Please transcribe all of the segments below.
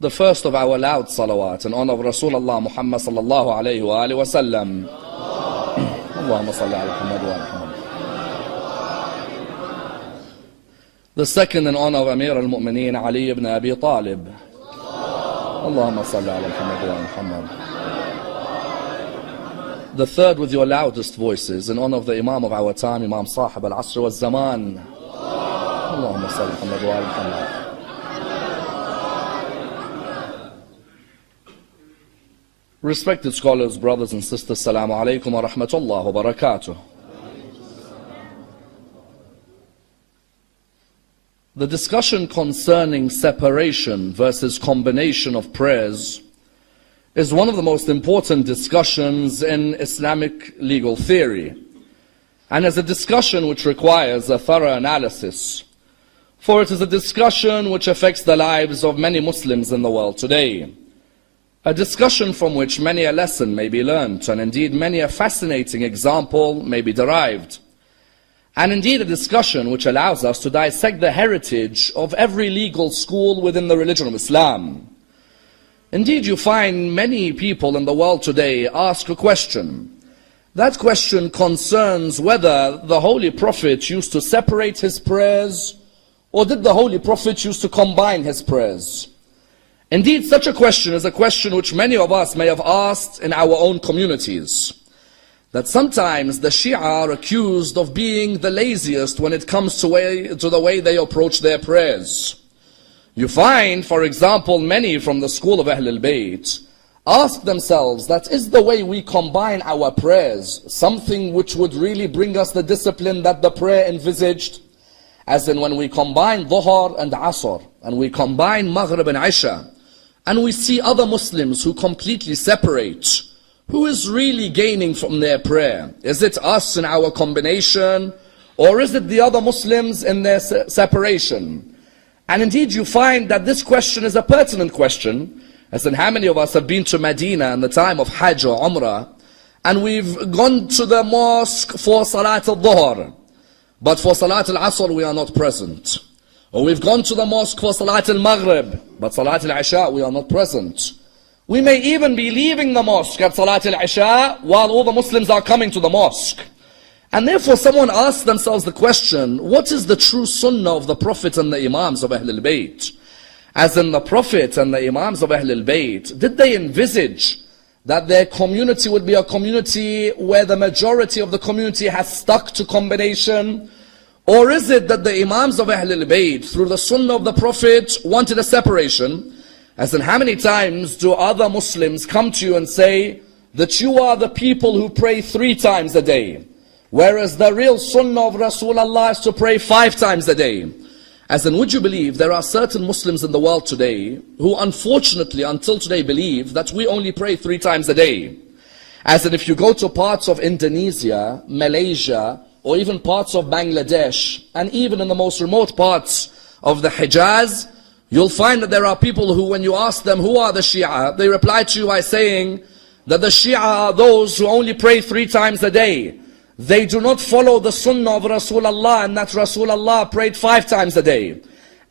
the first of our loud salawat in honor of Rasulullah Muhammad sallallahu alayhi wa alihi wa sallam. Allahumma salli ala Muhammad wa ala Muhammad. The second in honor of Amir al-Mu'mineen Ali ibn Abi Talib. Allahumma salli ala Muhammad wa ala Muhammad. The third with your loudest voices in honor of the Imam of our time, Imam Sahib al-Asr wal-Zaman. Allahumma salli ala Muhammad wa ala Muhammad. Respected scholars, brothers and sisters, Assalamu alaikum wa rahmatullah wa barakatuh. The discussion concerning separation versus combination of prayers is one of the most important discussions in Islamic legal theory, and is a discussion which requires a thorough analysis, for it is a discussion which affects the lives of many Muslims in the world today. A discussion from which many a lesson may be learnt, and indeed many a fascinating example may be derived. And indeed a discussion which allows us to dissect the heritage of every legal school within the religion of Islam. Indeed, you find many people in the world today ask a question. That question concerns whether the Holy Prophet used to separate his prayers, or did the Holy Prophet used to combine his prayers? Indeed, such a question is a question which many of us may have asked in our own communities. That sometimes the Shia are accused of being the laziest when it comes to the way they approach their prayers. You find, for example, many from the school of Ahl al-Bayt ask themselves, that is the way we combine our prayers something which would really bring us the discipline that the prayer envisaged? As in when we combine Dhuhr and Asr, and we combine Maghrib and Isha, and we see other Muslims who completely separate, who is really gaining from their prayer? Is it us in our combination, or is it the other Muslims in their separation? And indeed you find that this question is a pertinent question, as in how many of us have been to Medina in the time of Hajj or Umrah, and we've gone to the mosque for Salat al-Dhuhr, but for Salat al-Asr we are not present. Or we've gone to the mosque for Salat al-Maghrib, but Salat al-Isha we are not present. We may even be leaving the mosque at Salat al-Isha while all the Muslims are coming to the mosque. And therefore someone asks themselves the question, what is the true sunnah of the Prophet and the Imams of Ahl al-Bayt? As in the Prophet and the Imams of Ahl al-Bayt, did they envisage that their community would be a community where the majority of the community has stuck to combination? Or is it that the Imams of Ahl al-Bayt, through the Sunnah of the Prophet, wanted a separation? As in how many times do other Muslims come to you and say that you are the people who pray 3 times a day, whereas the real Sunnah of Rasulullah is to pray 5 times a day? As in, would you believe there are certain Muslims in the world today who unfortunately until today believe that we only pray 3 times a day? As in, if you go to parts of Indonesia, Malaysia, or even parts of Bangladesh, and even in the most remote parts of the Hijaz, you'll find that there are people who, when you ask them who are the Shia, they reply to you by saying that the Shia are those who only pray 3 times a day. They do not follow the Sunnah of Rasulullah, and that Rasulullah prayed 5 times a day.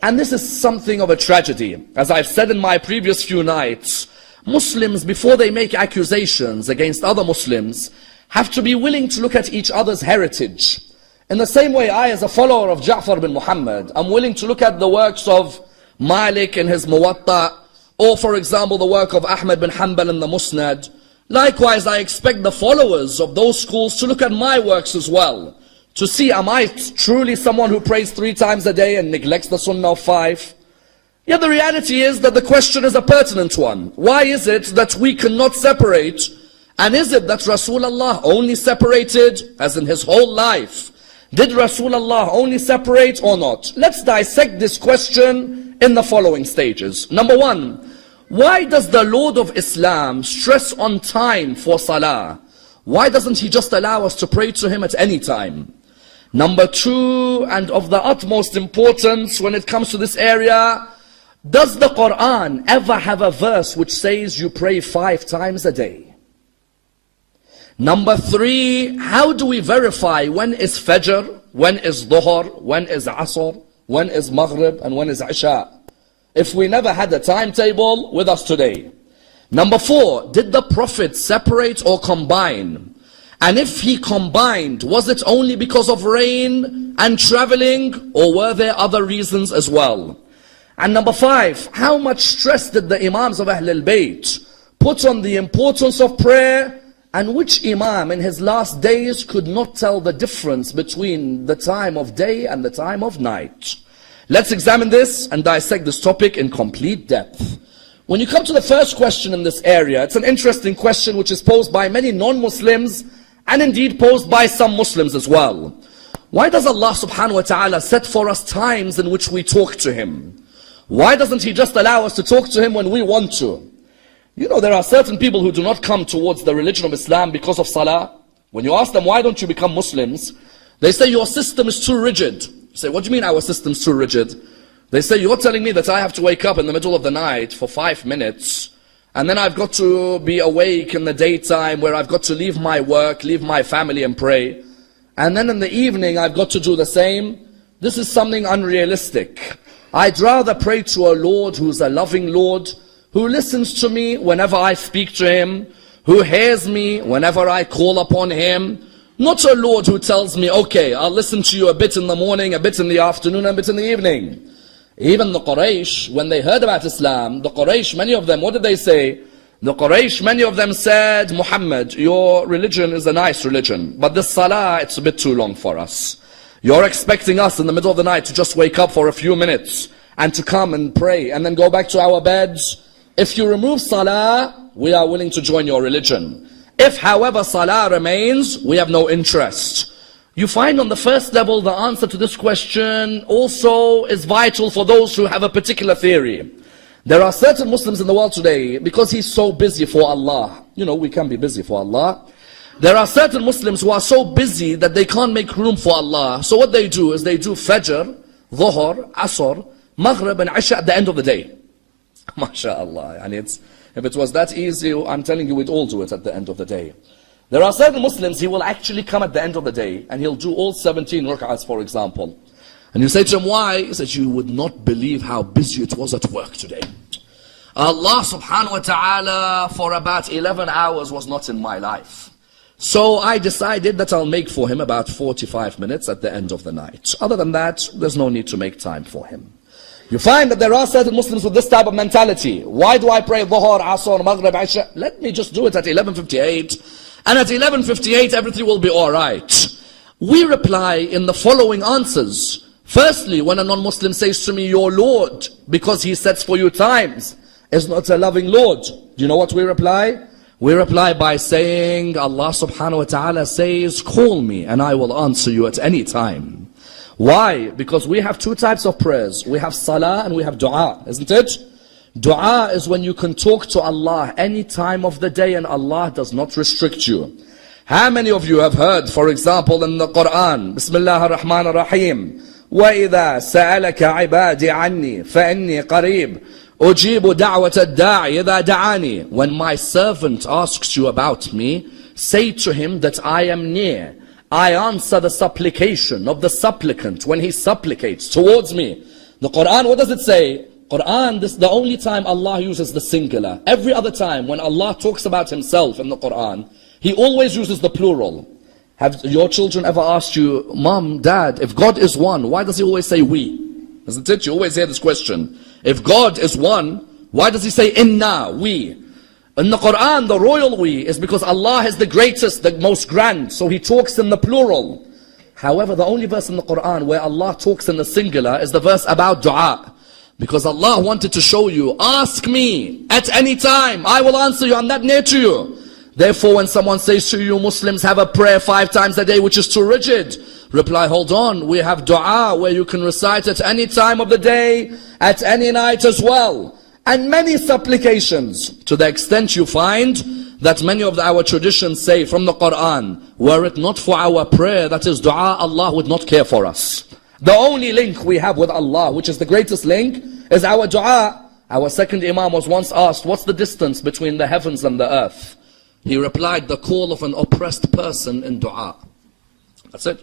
And this is something of a tragedy. As I've said in my previous few nights, Muslims, before they make accusations against other Muslims, have to be willing to look at each other's heritage. In the same way, I, as a follower of Ja'far bin Muhammad, I'm willing to look at the works of Malik in his Muwatta, or for example the work of Ahmad bin Hanbal in the Musnad. Likewise, I expect the followers of those schools to look at my works as well, to see, am I truly someone who prays 3 times a day and neglects the Sunnah of 5? Yet the reality is that the question is a pertinent one. Why is it that we cannot separate? And is it that Rasulullah only separated, as in his whole life? Did Rasulullah only separate or not? Let's dissect this question in the following stages. Number 1, why does the Lord of Islam stress on time for Salah? Why doesn't he just allow us to pray to him at any time? Number 2, and of the utmost importance when it comes to this area, does the Quran ever have a verse which says you pray 5 times a day? Number 3, how do we verify when is Fajr, when is Dhuhr, when is Asr, when is Maghrib, and when is Isha? if we never had a timetable with us today? Number 4, did the Prophet separate or combine? And if he combined, was it only because of rain and traveling, or were there other reasons as well? And number 5, how much stress did the Imams of Ahlul Bayt put on the importance of prayer, and which Imam in his last days could not tell the difference between the time of day and the time of night? Let's examine this and dissect this topic in complete depth. When you come to the first question in this area, it's an interesting question which is posed by many non-Muslims and indeed posed by some Muslims as well. Why does Allah subhanahu wa ta'ala set for us times in which we talk to Him? Why doesn't He just allow us to talk to Him when we want to? You know, there are certain people who do not come towards the religion of Islam because of salah. When you ask them, why don't you become Muslims? They say, your system is too rigid. You say, what do you mean our system's too rigid? They say, you're telling me that I have to wake up in the middle of the night for 5 minutes, and then I've got to be awake in the daytime where I've got to leave my work, leave my family and pray. And then in the evening I've got to do the same. This is something unrealistic. I'd rather pray to a Lord who's a loving Lord, who listens to me whenever I speak to Him, who hears me whenever I call upon Him. Not a Lord who tells me, okay, I'll listen to you a bit in the morning, a bit in the afternoon, a bit in the evening. Even the Quraysh, when they heard about Islam, the Quraysh, many of them, what did they say? The Quraysh, many of them said, Muhammad, your religion is a nice religion, but this salah, it's a bit too long for us. You're expecting us in the middle of the night to just wake up for a few minutes and to come and pray and then go back to our beds. If you remove salah, we are willing to join your religion. If, however, salah remains, we have no interest. You find on the first level, the answer to this question also is vital for those who have a particular theory. There are certain Muslims in the world today, because he's so busy for Allah. You know, we can be busy for Allah. There are certain Muslims who are so busy that they can't make room for Allah. So what they do is they do Fajr, Dhuhr, Asr, Maghrib and Isha at the end of the day. MashaAllah. And if it was that easy, I'm telling you, we'd all do it at the end of the day. There are certain Muslims, he will actually come at the end of the day and he'll do all 17 rak'ahs, for example. And you say to him, why? He says, you would not believe how busy it was at work today. Allah subhanahu wa ta'ala for about 11 hours was not in my life. So I decided that I'll make for him about 45 minutes at the end of the night. Other than that, there's no need to make time for him. You find that there are certain Muslims with this type of mentality. Why do I pray Dhuhr, Asr, Maghrib, Isha? Let me just do it at 11:58. And at 11:58, everything will be all right. We reply in the following answers. Firstly, when a non-Muslim says to me, your Lord, because He sets for you times, is not a loving Lord. Do you know what we reply? We reply by saying, Allah subhanahu wa ta'ala says, call me and I will answer you at any time. Why? Because we have two types of prayers. We have salah and we have dua, isn't it? Dua is when you can talk to Allah any time of the day and Allah does not restrict you. How many of you have heard, for example, in the Quran, Bismillah ar-Rahman ar-Rahim, وَإِذَا سَأَلَكَ عِبَادِ عَنِّي فَإِنِّي قَرِيبٌ أُجِيبُ دَعْوَةَ الدَّاعِ إِذَا دَعَانِي. When my servant asks you about me, say to him that I am near. I answer the supplication of the supplicant when he supplicates towards me. The Quran, what does it say? Quran, this is the only time Allah uses the singular. Every other time when Allah talks about Himself in the Quran, He always uses the plural. Have your children ever asked you, Mom, Dad, if God is one, why does He always say we? Isn't it? You always hear this question. If God is one, why does He say inna, we? In the Quran, the royal we is because Allah is the greatest, the most grand, so He talks in the plural. However, the only verse in the Quran where Allah talks in the singular is the verse about dua. Because Allah wanted to show you, ask me at any time, I will answer you, I'm that near to you. Therefore, when someone says to you, Muslims have a prayer 5 times a day, which is too rigid, reply, hold on, we have dua where you can recite at any time of the day, at any night as well. And many supplications, to the extent you find that many of our traditions say from the Quran, were it not for our prayer, that is dua, Allah would not care for us. The only link we have with Allah, which is the greatest link, is our dua. Our second Imam was once asked, what's the distance between the heavens and the earth? He replied, the call of an oppressed person in dua. That's it.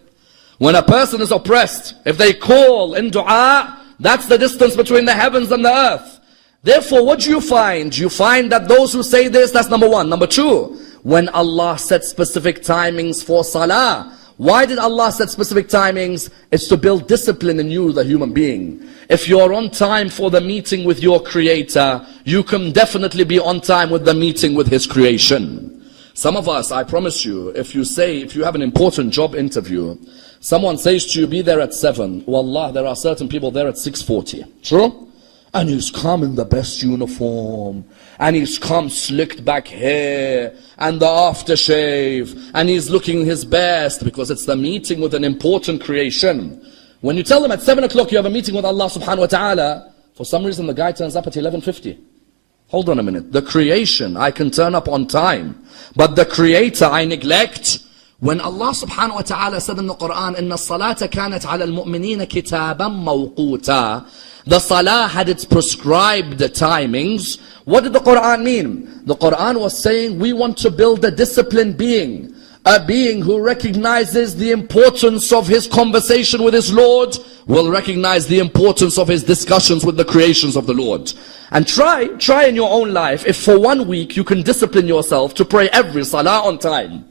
When a person is oppressed, if they call in dua, that's the distance between the heavens and the earth. Therefore, what do you find? You find that those who say this, that's number one. Number two, when Allah set specific timings for salah. Why did Allah set specific timings? It's to build discipline in you, the human being. If you're on time for the meeting with your Creator, you can definitely be on time with the meeting with His creation. Some of us, I promise you, if you have an important job interview, someone says to you, be there at 7. Wallah, there are certain people there at 6:40. True? And he's come in the best uniform, and he's come slicked back hair, and the aftershave, and he's looking his best, because it's the meeting with an important creation. When you tell them at 7 o'clock you have a meeting with Allah subhanahu wa ta'ala, for some reason the guy turns up at 11:50. Hold on a minute. The creation, I can turn up on time, but the Creator I neglect. When Allah subhanahu wa ta'ala said in the Quran, إِنَّ الصَّلَاةَ كَانَتْ عَلَى الْمُؤْمِنِينَ كِتَابًا مَوْقُوتًا, the salah had its prescribed timings. What did the Quran mean? The Quran was saying we want to build a disciplined being. A being who recognizes the importance of his conversation with his Lord will recognize the importance of his discussions with the creations of the Lord. And try in your own life, if for 1 week you can discipline yourself to pray every salah on time.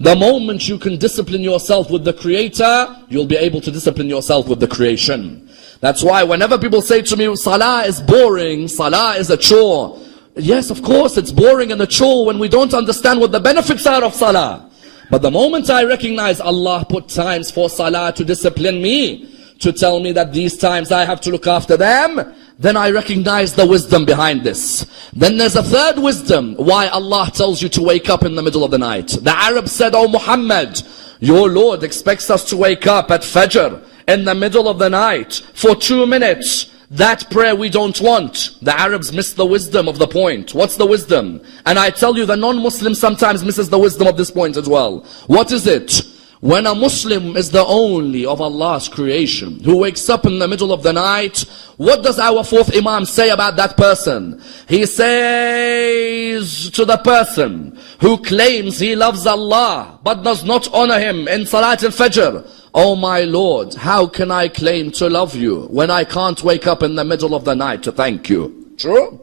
The moment you can discipline yourself with the Creator, you'll be able to discipline yourself with the creation. That's why whenever people say to me, salah is boring, salah is a chore. Yes, of course, it's boring and a chore when we don't understand what the benefits are of salah. But the moment I recognize Allah put times for salah to discipline me, to tell me that these times I have to look after them, then I recognize the wisdom behind this. Then there's a third wisdom, why Allah tells you to wake up in the middle of the night. The Arabs said, "Oh Muhammad, your Lord expects us to wake up at Fajr, in the middle of the night, for 2 minutes. That prayer we don't want." The Arabs missed the wisdom of the point. What's the wisdom? And I tell you, the non-Muslim sometimes misses the wisdom of this point as well. What is it? When a Muslim is the only of Allah's creation who wakes up in the middle of the night, what does our fourth Imam say about that person? He says to the person who claims he loves Allah but does not honor Him in Salat al-Fajr, "Oh my Lord, how can I claim to love you when I can't wake up in the middle of the night to thank you?" True?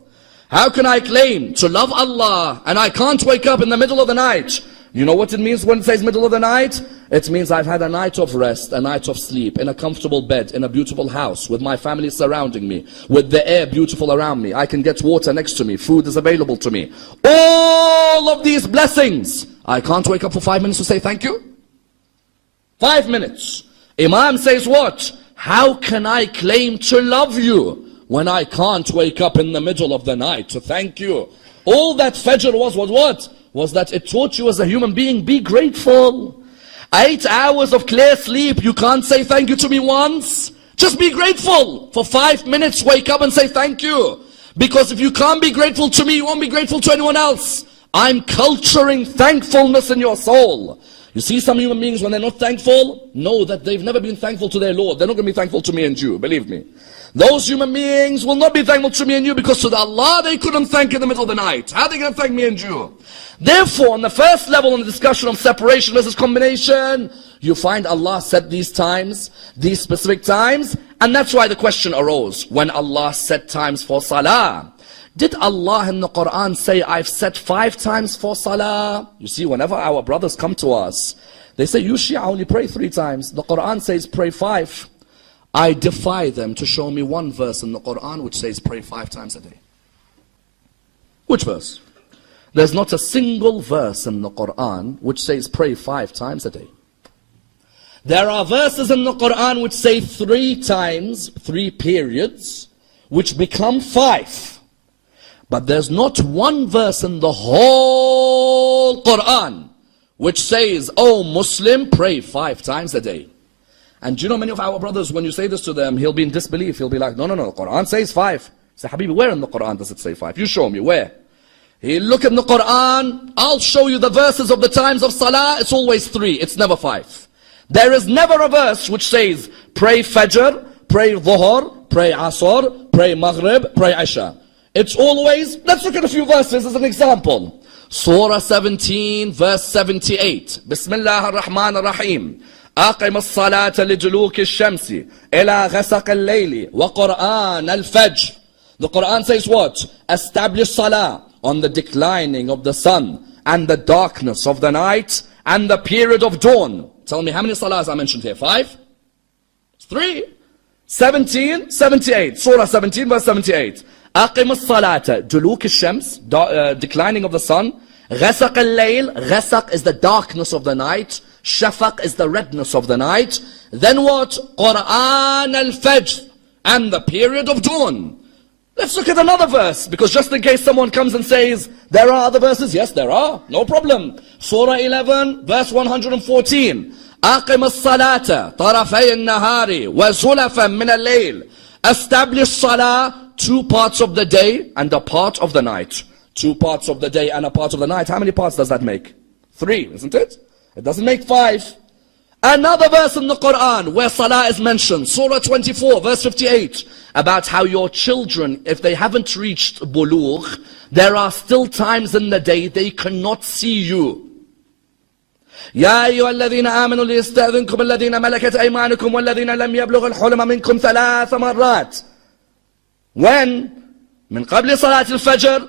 How can I claim to love Allah and I can't wake up in the middle of the night? You know what it means when it says middle of the night? It means I've had a night of rest, a night of sleep, in a comfortable bed, in a beautiful house, with my family surrounding me, with the air beautiful around me. I can get water next to me, food is available to me. All of these blessings, I can't wake up for 5 minutes to say thank you? 5 minutes. Imam says what? How can I claim to love you when I can't wake up in the middle of the night to thank you? All that Fajr was what? Was that it taught you as a human being, be grateful. 8 hours of clear sleep, you can't say thank you to me once? Just be grateful. For 5 minutes, wake up and say thank you. Because if you can't be grateful to me, you won't be grateful to anyone else. I'm culturing thankfulness in your soul. You see some human beings, when they're not thankful, know that they've never been thankful to their Lord. They're not going to be thankful to me and you, believe me. Those human beings will not be thankful to me and you, because to Allah they couldn't thank in the middle of the night. How are they going to thank me and you? Therefore, on the first level in the discussion of separation versus combination, you find Allah set these times, these specific times, and that's why the question arose. When Allah set times for salah, did Allah in the Quran say, I've set 5 times for salah? You see, whenever our brothers come to us, they say, you Shia only pray 3 times. The Quran says pray 5. I defy them to show me one verse in the Quran which says pray 5 times a day. Which verse? There's not a single verse in the Quran which says pray 5 times a day. There are verses in the Quran which say 3 times, 3 periods, which become 5. But there's not one verse in the whole Quran which says, oh Muslim, pray 5 times a day. And do you know many of our brothers, when you say this to them, he'll be in disbelief. He'll be like, no, the Quran says 5. Say, Habibi, where in the Quran does it say 5? You show me, where? He'll look in the Quran, I'll show you the verses of the times of Salah, it's always 3, it's never 5. There is never a verse which says, pray Fajr, pray Dhuhr, pray Asr, pray Maghrib, pray Isha. It's always, let's look at a few verses as an example. Surah 17, verse 78. Bismillah ar-Rahman ar-Rahim. أقم الصلاة لدلوك الشمس إلى غسق الليل وقرآن الفجر. The Quran says what? Establish salah on the declining of the sun and the darkness of the night and the period of dawn. Tell me how many salahs I mentioned here? 5? 3? 17? 78. Surah 17 verse 78. أقم الصلاة دلوك الشمس, declining of the sun. غسق الليل, غسق is the darkness of the night. Shafaq is the redness of the night. Then what? Quran al-Fajr, and the period of dawn. Let's look at another verse, because just in case someone comes and says, there are other verses. Yes, there are. No problem. Surah 11, verse 114. أقم الصلاة طرفي النهار وزلفا من الليل. Establish salah 2 parts of the day and a part of the night. 2 parts of the day and a part of the night. How many parts does that make? 3, isn't it? It doesn't make 5. Another verse in the Quran where salah is mentioned, Surah 24 verse 58, about how your children, if they haven't reached bulugh, there are still times in the day they cannot see you. يا أيها الذين آمنوا ليستأذنكم الذين ملكت أيمانكم والذين لم يبلغ الحلم منكم 3 مرات. When? من قبل صلاة الفجر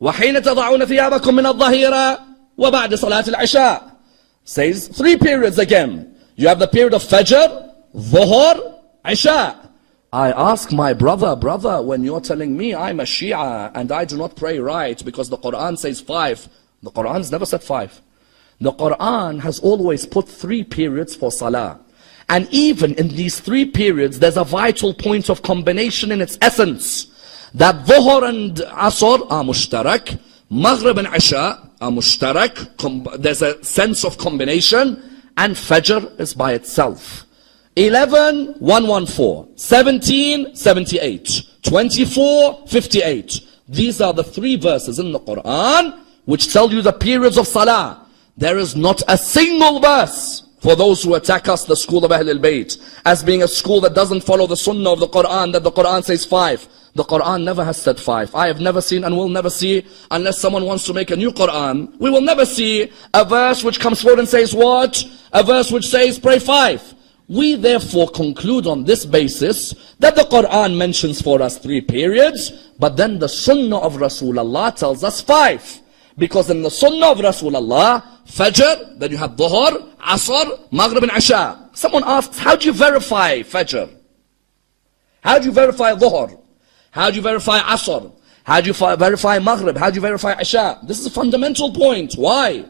وحين تضعون ثيابكم من الظهيرة وبعد صلاة العشاء. Says 3 periods again. You have the period of Fajr, Dhuhr, Isha. I ask my brother, when you're telling me I'm a Shia and I do not pray right because the Quran says 5, the Quran's never said 5. The Quran has always put 3 periods for Salah. And even in these 3 periods, there's a vital point of combination in its essence. That Dhuhr and Asr are mushtarak, Maghrib and Isha are mushtarak, there's a sense of combination, and Fajr is by itself. 11, 114, 17, 78, 24, 58. These are the 3 verses in the Quran which tell you the periods of Salah. There is not a single verse for those who attack us, the school of Ahlul Bayt, as being a school that doesn't follow the Sunnah of the Quran, that the Quran says 5. The Quran never has said 5. I have never seen and will never see, unless someone wants to make a new Quran, we will never see a verse which comes forward and says what? A verse which says pray 5. We therefore conclude on this basis that the Quran mentions for us 3 periods, but then the Sunnah of Rasulullah tells us 5. Because in the Sunnah of Rasulullah, Fajr, then you have Dhuhr, Asr, Maghrib and Isha. Someone asks, how do you verify Fajr? How do you verify Dhuhr? How do you verify Asr? How do you verify Maghrib? How do you verify Isha? This is a fundamental point. Why?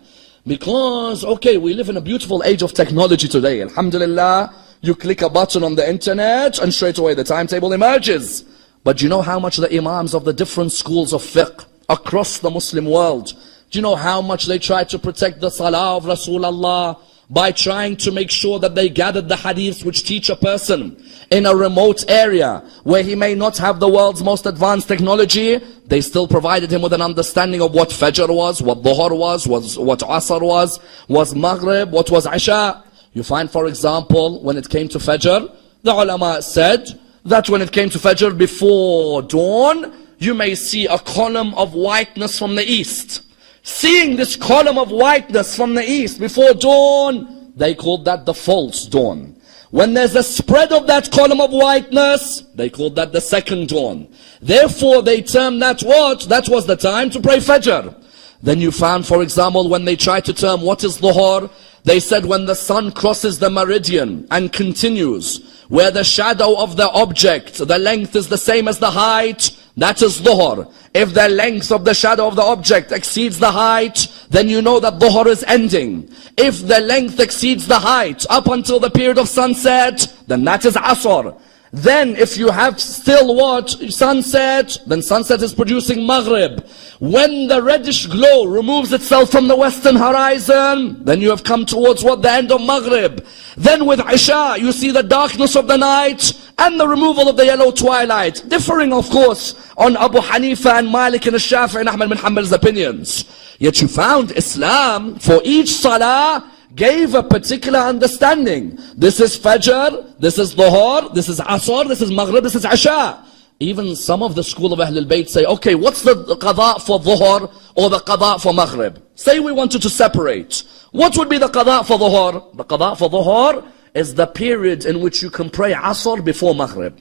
Because, okay, we live in a beautiful age of technology today. Alhamdulillah, you click a button on the internet and straight away the timetable emerges. But do you know how much the imams of the different schools of fiqh across the Muslim world, do you know how much they try to protect the salah of Rasulullah by trying to make sure that they gathered the hadiths which teach a person in a remote area where he may not have the world's most advanced technology? They still provided him with an understanding of what Fajr was, what Dhuhr was what Asr was Maghrib, what was Isha. You find, for example, when it came to Fajr, the ulama said that when it came to Fajr before dawn, you may see a column of whiteness from the east. Seeing this column of whiteness from the east before dawn, they called that the false dawn. When there's a spread of that column of whiteness, they called that the second dawn. Therefore, they termed that what? That was the time to pray Fajr. Then you found, for example, when they tried to term what is Dhuhr, they said when the sun crosses the meridian and continues, where the shadow of the object, the length is the same as the height, that is Dhuhr. If the length of the shadow of the object exceeds the height, then you know that Dhuhr is ending. If the length exceeds the height up until the period of sunset, then that is Asr. Then if you have still what? Sunset, then sunset is producing Maghrib. When the reddish glow removes itself from the western horizon, then you have come towards what? The end of Maghrib. Then with Isha, you see the darkness of the night and the removal of the yellow twilight. Differing, of course, on Abu Hanifa and Malik and Shafi'i and Ahmad bin Hanbal's opinions. Yet you found Islam, for each salah, gave a particular understanding. This is Fajr, this is Dhuhr, this is Asr, this is Maghrib, this is Isha. Even some of the school of Ahlul Bayt say, okay, what's the qada for Dhuhr or the qada for Maghrib? Say we wanted to separate. What would be the qada for dhuhr? The qada for dhuhr is the period in which you can pray asr before maghrib.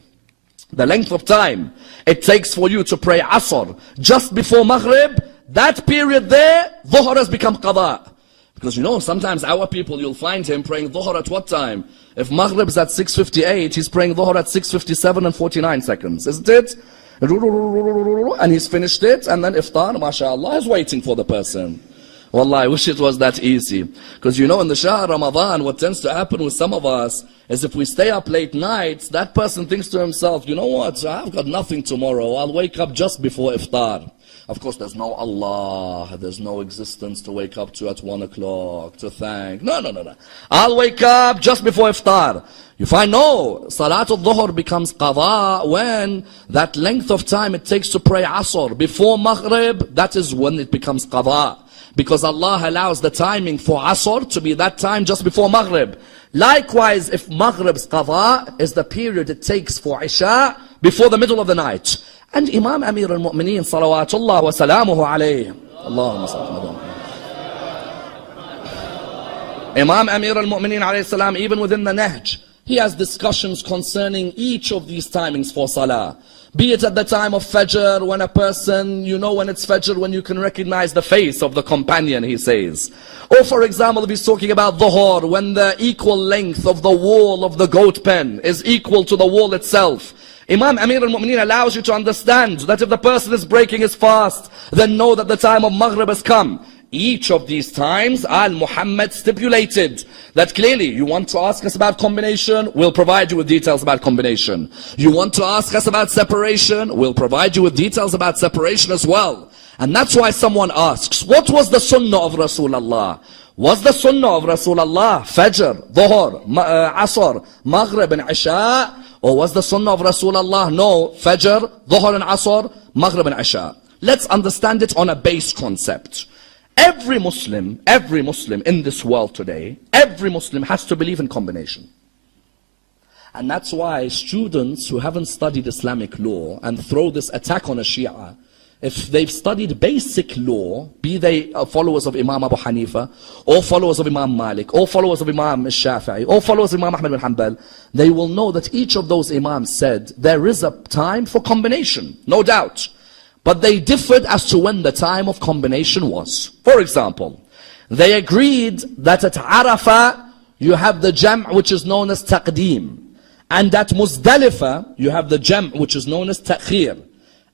The length of time it takes for you to pray asr just before maghrib, that period there, dhuhr has become qada. Because you know, sometimes our people, you'll find him praying dhuhr at what time? If maghrib is at 6:58, he's praying dhuhr at 6:57 and 49 seconds, isn't it? And he's finished it, and then iftar, mashallah, is waiting for the person. Wallah, I wish it was that easy. Because you know, in the Shahr Ramadan, what tends to happen with some of us is if we stay up late nights, that person thinks to himself, you know what, I've got nothing tomorrow, I'll wake up just before iftar. Of course, there's no Allah, there's no existence to wake up to at 1 o'clock, to thank. No. I'll wake up just before iftar. You find, no, Salatul Dhuhr becomes qada when that length of time it takes to pray Asr before Maghrib, that is when it becomes qada. Because Allah allows the timing for Asr to be that time just before Maghrib. Likewise, if Maghrib's qada is the period it takes for Isha before the middle of the night. And Imam Amir al-Mu'mineen salawatullah wa salamuhu alayhi, Allahumma salli Imam Amir al-Mu'mineen alayhi salam, even within the Nahj, he has discussions concerning each of these timings for salah. Be it at the time of Fajr, when a person, you know when it's Fajr, when you can recognize the face of the companion, he says. Or for example, if he's talking about Dhuhr, when the equal length of the wall of the goat pen is equal to the wall itself. Imam Amir al-Mu'mineen allows you to understand that if the person is breaking his fast, then know that the time of Maghrib has come. Each of these times, Al-Muhammad stipulated that clearly, you want to ask us about combination, we'll provide you with details about combination. You want to ask us about separation, we'll provide you with details about separation as well. And that's why someone asks, what was the sunnah of Rasulullah? Was the sunnah of Rasulullah Fajr, Dhuhr, Asr, Maghrib and Isha? Or was the sunnah of Rasulullah, no, Fajr, Dhuhr and Asr, Maghrib and Isha? Let's understand it on a base concept. Every Muslim in this world today, every Muslim has to believe in combination. And that's why students who haven't studied Islamic law and throw this attack on a Shia, if they've studied basic law, be they followers of Imam Abu Hanifa, or followers of Imam Malik, or followers of Imam Shafi'i, or followers of Imam Ahmad bin Hanbal, they will know that each of those Imams said there is a time for combination, no doubt. But they differed as to when the time of combination was. For example, they agreed that at Arafah, you have the Jam' which is known as Taqdeem. And at Muzdalifah, you have the Jam' which is known as Ta'khir.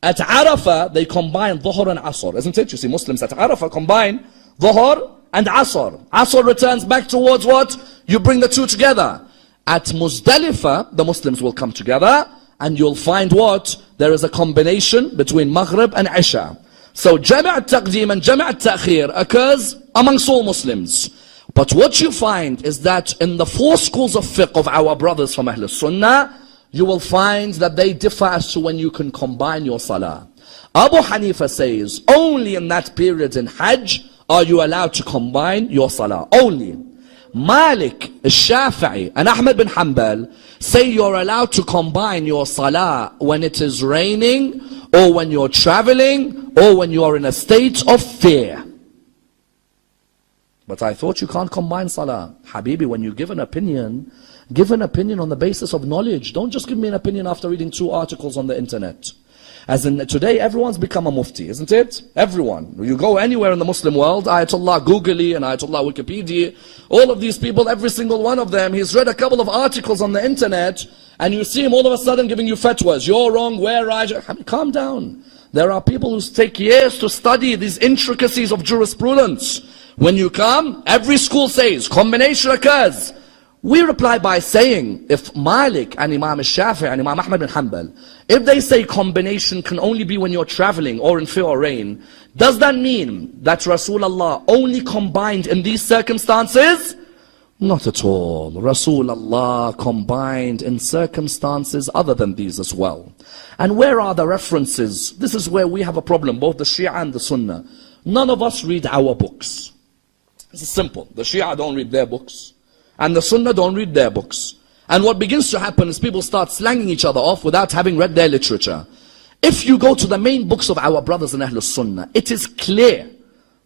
At Arafah, they combine Dhuhr and Asr. Isn't it? You see, Muslims at Arafah combine Dhuhr and Asr. Asr returns back towards what? You bring the two together. At Muzdalifah, the Muslims will come together, and you'll find what? There is a combination between Maghrib and Isha. So Jam' al-Taqdeem and Jam' al-Ta'khir occurs amongst all Muslims. But what you find is that in the four schools of fiqh of our brothers from Ahl Sunnah, you will find that they differ as to when you can combine your salah. Abu Hanifa says, only in that period in Hajj are you allowed to combine your salah. Only. Malik, Shafi'i, and Ahmad bin Hanbal say you're allowed to combine your salah when it is raining, or when you're traveling, or when you are in a state of fear. But I thought you can't combine salah. Habibi, when you give an opinion on the basis of knowledge. Don't just give me an opinion after reading 2 articles on the internet. As in today, everyone's become a mufti, isn't it? Everyone. You go anywhere in the Muslim world, Ayatollah Googly and Ayatollah Wikipedia, all of these people, every single one of them, he's read a couple of articles on the internet, and you see him all of a sudden giving you fatwas. You're wrong, we're right. Calm down. There are people who take years to study these intricacies of jurisprudence. When you come, every school says, combination occurs. We reply by saying, if Malik and Imam Shafi'i and Imam Ahmad bin Hanbal, if they say combination can only be when you're traveling or in fear or rain, does that mean that Rasulullah only combined in these circumstances? Not at all. Rasulullah combined in circumstances other than these as well. And where are the references? This is where we have a problem, both the Shia and the Sunnah. None of us read our books. This is simple. The Shia don't read their books, and the Sunnah don't read their books. And what begins to happen is people start slanging each other off without having read their literature. If you go to the main books of our brothers in Ahl Sunnah, it is clear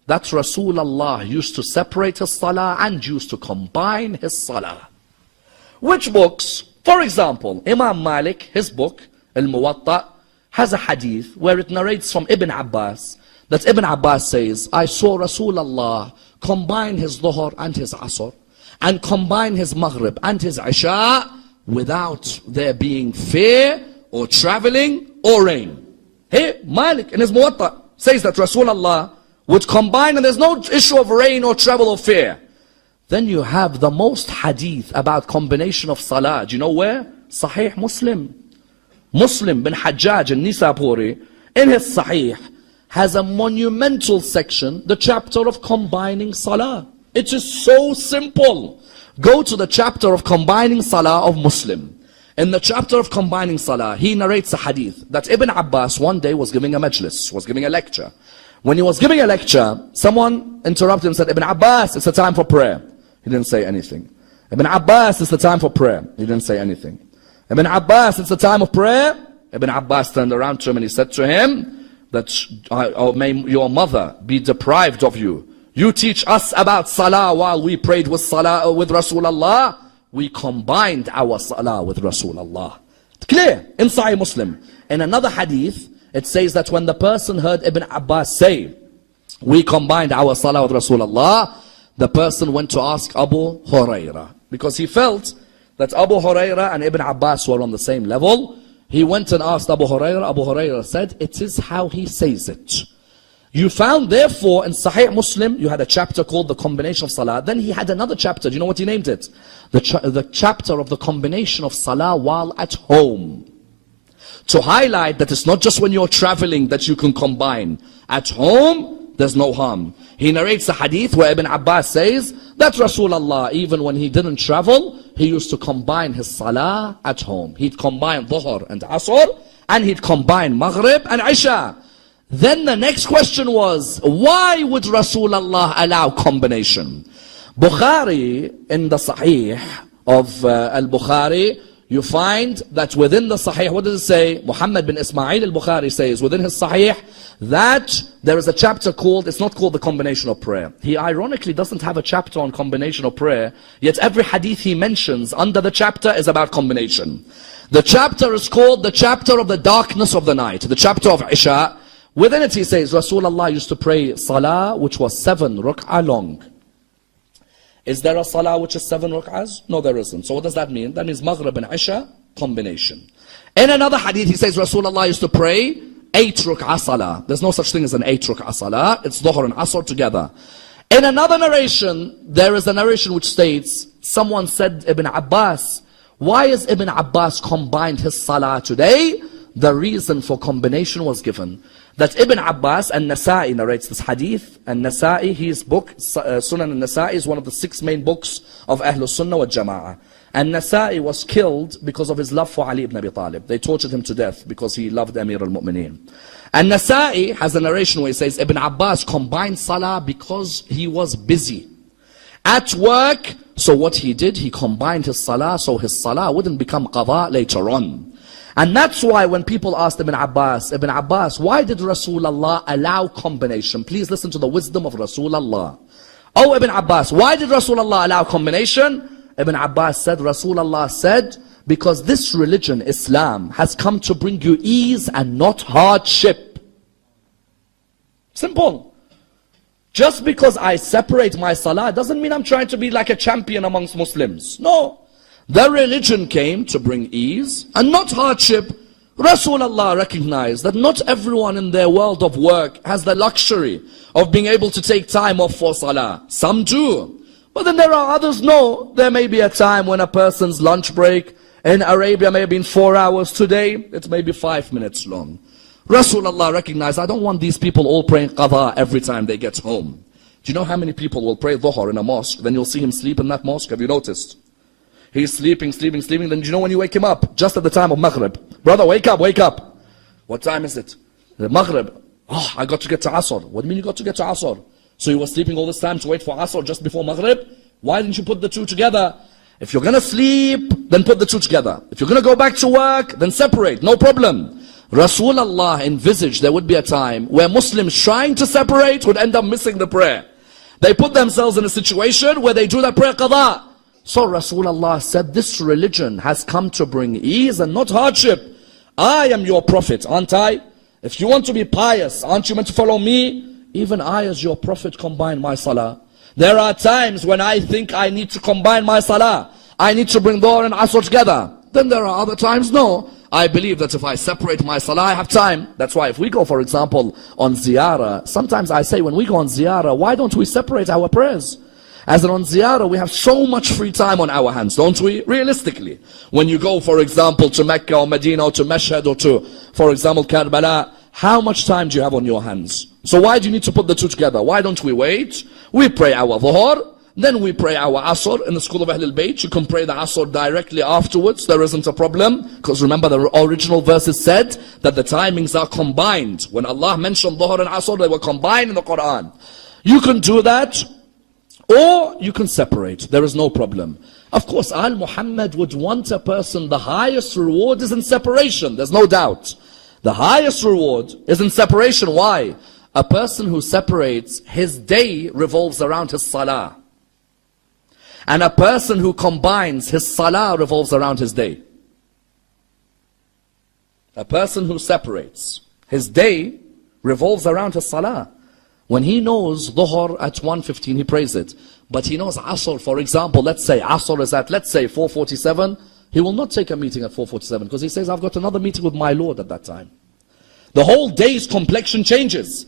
that Rasulullah used to separate his salah and used to combine his salah. Which books? For example, Imam Malik, his book, Al-Muwatta, has a hadith where it narrates from Ibn Abbas, that Ibn Abbas says, I saw Rasulullah combine his Dhuhr and his Asr, and combine his Maghrib and his Isha, without there being fear, or traveling, or rain. Here, Malik in his Muwatta says that Rasulullah would combine, and there's no issue of rain or travel or fear. Then you have the most hadith about combination of salah. Do you know where? Sahih Muslim. Muslim bin Hajjaj al-Nisapuri, in his Sahih, has a monumental section, the chapter of combining salah. It is so simple. Go to the chapter of combining salah of Muslim. In the chapter of combining salah, he narrates a hadith that Ibn Abbas one day was giving a majlis, was giving a lecture. When he was giving a lecture, someone interrupted him and said, Ibn Abbas, it's the time for prayer. He didn't say anything. Ibn Abbas, it's the time for prayer. He didn't say anything. Ibn Abbas, it's the time of prayer. Ibn Abbas turned around to him and he said to him, that may your mother be deprived of you. You teach us about salah while we prayed with salah with Rasulullah. We combined our salah with Rasulullah. Clear in Sahih Muslim. In another hadith, it says that when the person heard Ibn Abbas say, we combined our salah with Rasulullah, the person went to ask Abu Hurairah, because he felt that Abu Hurairah and Ibn Abbas were on the same level. He went and asked Abu Hurairah. Abu Hurairah said, it is how he says it. You found therefore in Sahih Muslim, you had a chapter called the combination of salah. Then he had another chapter. Do you know what he named it? The chapter of the combination of salah while at home. To highlight that it's not just when you're traveling that you can combine. At home, there's no harm. He narrates a hadith where Ibn Abbas says that Rasulullah, even when he didn't travel, he used to combine his salah at home. He'd combine Dhuhr and Asr, and he'd combine Maghrib and Isha. Then the next question was, why would Rasulullah allow combination? Bukhari, in the Sahih of Al-Bukhari, you find that within the Sahih, what does it say? Muhammad bin Ismail al-Bukhari says within his Sahih that there is a chapter called, it's not called the combination of prayer. He ironically doesn't have a chapter on combination of prayer, yet every hadith he mentions under the chapter is about combination. The chapter is called the chapter of the darkness of the night, the chapter of Isha. Within it he says, Rasulullah used to pray salah which was 7 rak'ah long. Is there a salah which is 7 rak'ahs? No, there isn't. So what does that mean? That means Maghrib and Isha combination. In another hadith he says Rasulullah used to pray 8 rak'ah salah. There's no such thing as an 8 rak'ah salah. It's Dhuhr and Asr together. In another narration, there is a narration which states, someone said Ibn Abbas, why is Ibn Abbas combined his salah today? The reason for combination was given. That Ibn Abbas, and Nasa'i narrates this hadith, and Nasa'i, his book, Sunan al-Nasa'i, is one of the 6 main books of Ahlul Sunnah wal Jama'ah. And Nasa'i was killed because of his love for Ali ibn Abi Talib. They tortured him to death because he loved Amir al-Mu'mineen. And Nasa'i has a narration where he says, Ibn Abbas combined salah because he was busy at work. So what he did, he combined his salah, so his salah wouldn't become qada later on. And that's why when people asked Ibn Abbas, why did Rasulullah allow combination? Please listen to the wisdom of Rasulullah. Oh Ibn Abbas, why did Rasulullah allow combination? Ibn Abbas said, Rasulullah said, because this religion, Islam, has come to bring you ease and not hardship. Simple. Just because I separate my salah doesn't mean I'm trying to be like a champion amongst Muslims. No. The religion came to bring ease and not hardship. Rasulullah recognized that not everyone in their world of work has the luxury of being able to take time off for salah. Some do. But then there are others, no. There may be a time when a person's lunch break in Arabia may have been 4 hours. Today, it may be 5 minutes long. Rasulullah recognized, I don't want these people all praying qadha every time they get home. Do you know how many people will pray dhuhr in a mosque? Then you'll see him sleep in that mosque. Have you noticed? He's sleeping. Then do you know when you wake him up? Just at the time of Maghrib. Brother, wake up. What time is it? The Maghrib. Oh, I got to get to Asr. What do you mean you got to get to Asr? So you were sleeping all this time to wait for Asr just before Maghrib? Why didn't you put the two together? If you're going to sleep, then put the two together. If you're going to go back to work, then separate. No problem. Rasulullah envisaged there would be a time where Muslims trying to separate would end up missing the prayer. They put themselves in a situation where they do that prayer qada. So Rasulullah said, this religion has come to bring ease and not hardship. I am your prophet, aren't I? If you want to be pious, aren't you meant to follow me? Even I as your prophet combine my salah. There are times when I think I need to combine my salah. I need to bring Dhuhr and Asr together. Then there are other times, no. I believe that if I separate my salah, I have time. That's why if we go, for example, on ziyarah, sometimes I say when we go on ziyarah, why don't we separate our prayers? As in on ziyarah, we have so much free time on our hands, don't we? Realistically. When you go, for example, to Mecca or Medina or to Mashhad or to, for example, Karbala, how much time do you have on your hands? So why do you need to put the two together? Why don't we wait? We pray our Dhuhr, then we pray our Asr. In the school of Ahlul Bayt, you can pray the Asr directly afterwards. There isn't a problem. Because remember, the original verses said that the timings are combined. When Allah mentioned Dhuhr and Asr, they were combined in the Quran. You can do that, or you can separate. There is no problem. Of course, Al-Muhammad would want a person, the highest reward is in separation. There's no doubt. The highest reward is in separation. Why? A person who separates, his day revolves around his salah. And a person who combines, his salah revolves around his day. A person who separates, his day revolves around his salah. When he knows Dhuhr at 1:15, he prays it. But he knows Asr, for example, let's say Asr is at, let's say 4:47, he will not take a meeting at 4:47 because he says, I've got another meeting with my Lord at that time. The whole day's complexion changes.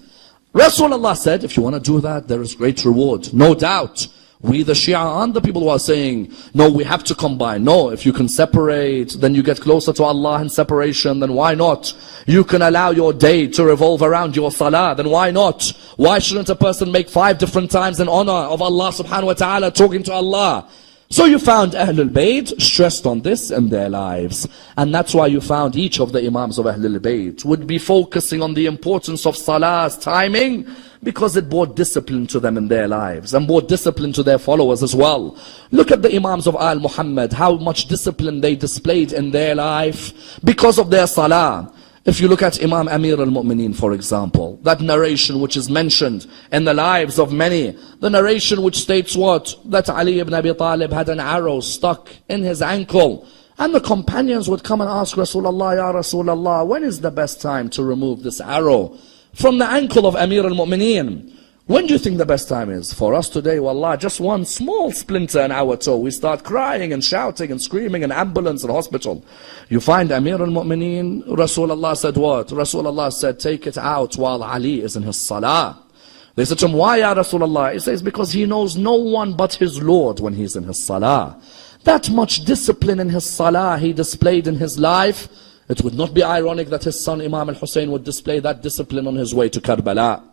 Rasulullah said, if you want to do that, there is great reward. No doubt. We the Shia aren't the people who are saying, no, we have to combine. No, if you can separate, then you get closer to Allah in separation, then why not? You can allow your day to revolve around your salah, then why not? Why shouldn't a person make 5 different times in honor of Allah subhanahu wa ta'ala, talking to Allah? So you found Ahlul Bayt stressed on this in their lives. And that's why you found each of the Imams of Ahlul Bayt would be focusing on the importance of Salah's timing, because it brought discipline to them in their lives and brought discipline to their followers as well. Look at the Imams of Al-Muhammad, how much discipline they displayed in their life because of their Salah. If you look at Imam Amir al-Mu'mineen, for example, that narration which is mentioned in the lives of many, the narration which states what? That Ali ibn Abi Talib had an arrow stuck in his ankle. And the companions would come and ask Rasulullah, Ya Rasulullah, when is the best time to remove this arrow from the ankle of Amir al-Mu'mineen? When do you think the best time is? For us today, wallah, just one small splinter in our toe, we start crying and shouting and screaming in ambulance and hospital. You find Amir al-Mu'mineen, Rasulullah said what? Rasulullah said, take it out while Ali is in his salah. They said to him, why ya Rasulullah? He says, because he knows no one but his Lord when he's in his salah. That much discipline in his salah he displayed in his life. It would not be ironic that his son Imam al-Hussein would display that discipline on his way to Karbala.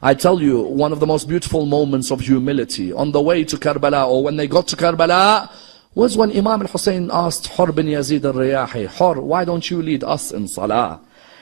I tell you, one of the most beautiful moments of humility on the way to Karbala, or when they got to Karbala, was when Imam al-Hussein asked Hur bin Yazid al-Riyahi, Hur, why don't you lead us in Salah?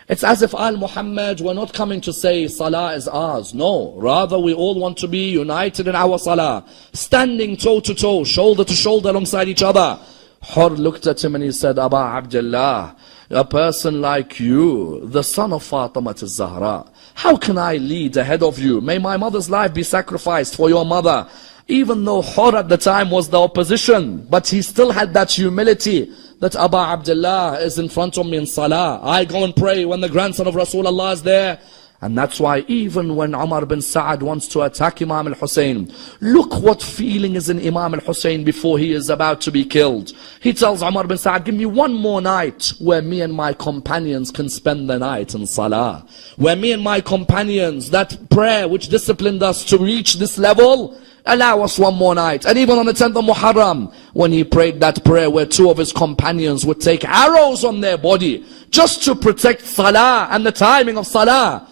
It's as if Al-Muhammad were not coming to say Salah is ours. No, rather we all want to be united in our Salah, standing toe to toe, shoulder to shoulder alongside each other. Hur looked at him and he said, Aba Abdullah, a person like you, the son of Fatima al-Zahra, how can I lead ahead of you? May my mother's life be sacrificed for your mother. Even though Hur at the time was the opposition, but he still had that humility that Aba Abdullah is in front of me in Salah. I go and pray when the grandson of Rasulullah is there. And that's why even when Umar bin Sa'ad wants to attack Imam al-Hussein, look what feeling is in Imam al-Hussein before he is about to be killed. He tells Umar bin Sa'ad, give me one more night where me and my companions can spend the night in Salah. Where me and my companions, that prayer which disciplined us to reach this level, allow us one more night. And even on the 10th of Muharram, when he prayed that prayer where 2 of his companions would take arrows on their body just to protect Salah and the timing of Salah.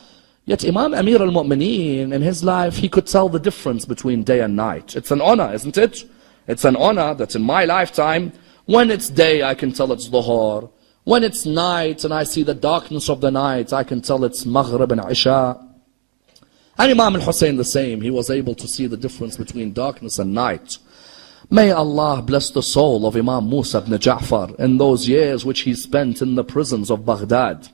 Yet Imam Amir al-Mu'mineen, in his life, he could tell the difference between day and night. It's an honor, isn't it? It's an honor that in my lifetime, when it's day, I can tell it's Dhuhr. When it's night and I see the darkness of the night, I can tell it's Maghrib and Isha. And Imam al-Hussein the same. He was able to see the difference between darkness and night. May Allah bless the soul of Imam Musa ibn Ja'far in those years which he spent in the prisons of Baghdad.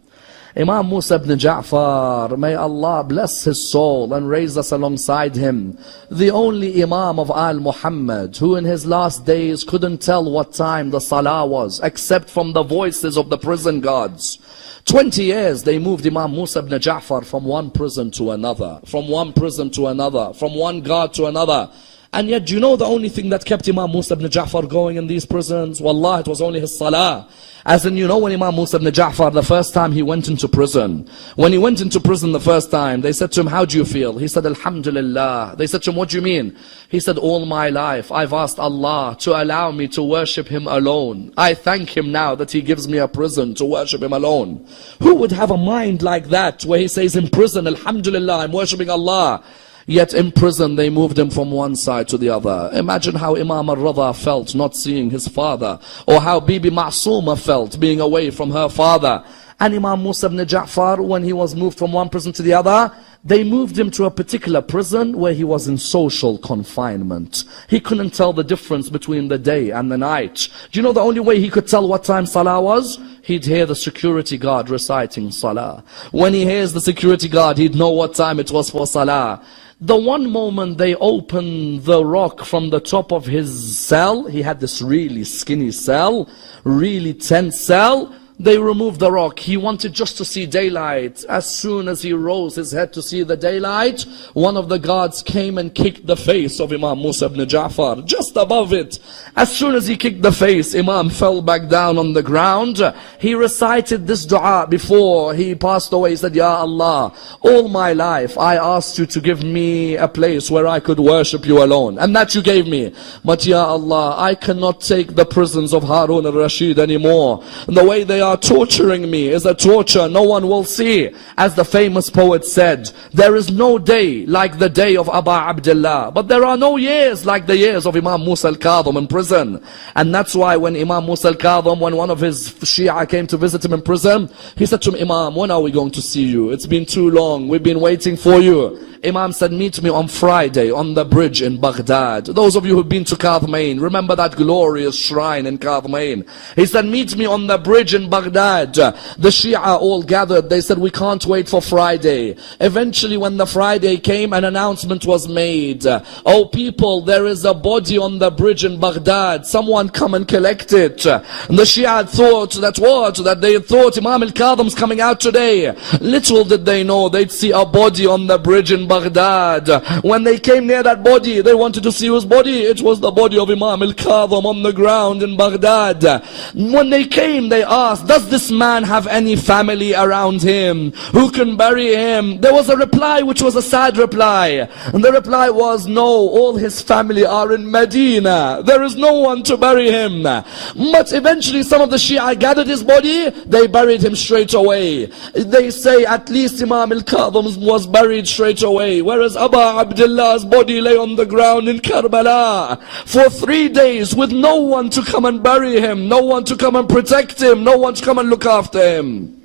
Imam Musa ibn Ja'far, may Allah bless his soul and raise us alongside him, the only Imam of Al Muhammad, who in his last days couldn't tell what time the Salah was, except from the voices of the prison guards. 20 years they moved Imam Musa ibn Ja'far from one prison to another, from one prison to another, from one guard to another. And yet, do you know the only thing that kept Imam Musa ibn Ja'far going in these prisons? Wallah, it was only his salah. As in, you know, when Imam Musa ibn Ja'far, the first time he went into prison, when he went into prison the first time, they said to him, how do you feel? He said, Alhamdulillah. They said to him, what do you mean? He said, all my life I've asked Allah to allow me to worship Him alone. I thank Him now that He gives me a prison to worship Him alone. Who would have a mind like that, where he says in prison, Alhamdulillah, I'm worshipping Allah? Yet in prison they moved him from one side to the other. Imagine how Imam al-Radha felt not seeing his father, or how Bibi Ma'sooma felt being away from her father. And Imam Musa ibn Ja'far, when he was moved from one prison to the other, they moved him to a particular prison where he was in social confinement. He couldn't tell the difference between the day and the night. Do you know the only way he could tell what time Salah was? He'd hear the security guard reciting Salah. When he hears the security guard, he'd know what time it was for Salah. The one moment they opened the rock from the top of his cell, he had this really skinny cell, really tense cell, they removed the rock. He wanted just to see daylight. As soon as he rose his head to see the daylight, one of the guards came and kicked the face of Imam Musa ibn Ja'far, just above it. As soon as he kicked the face, Imam fell back down on the ground. He recited this dua before he passed away. He said, Ya Allah, all my life I asked you to give me a place where I could worship you alone, and that you gave me. But Ya Allah, I cannot take the prisons of Harun al-Rashid anymore. The way they are torturing me is a torture no one will see. As the famous poet said, there is no day like the day of Abu Abdullah, but there are no years like the years of Imam Musa al-Kadhim in prison. And that's why when Imam Musa al-Kadhim, when one of his Shia came to visit him in prison, he said to him, Imam, when are we going to see you? It's been too long, we've been waiting for you. Imam said, meet me on Friday on the bridge in Baghdad. Those of you who've been to Kadhmain, remember that glorious shrine in Kadhmain. He said, meet me on the bridge in Baghdad. The Shia all gathered. They said, we can't wait for Friday. Eventually, when the Friday came, an announcement was made. Oh people, there is a body on the bridge in Baghdad. Someone come and collect it. And the Shia thought that what? That they thought Imam al-Kadhim's coming out today. Little did they know they'd see a body on the bridge in Baghdad. When they came near that body, they wanted to see whose body. It was the body of Imam al-Kadhim on the ground in Baghdad. When they came, they asked, does this man have any family around him who can bury him? There was a reply which was a sad reply. And the reply was, no, all his family are in Medina. There is no one to bury him. But eventually some of the Shia gathered his body, they buried him straight away. They say at least Imam al-Kadhim was buried straight away. Whereas Abu Abdullah's body lay on the ground in Karbala for 3 days with no one to come and bury him, no one to come and protect him, no one to come and look after him.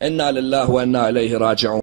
Inna lillahi wa inna ilayhi raji'un.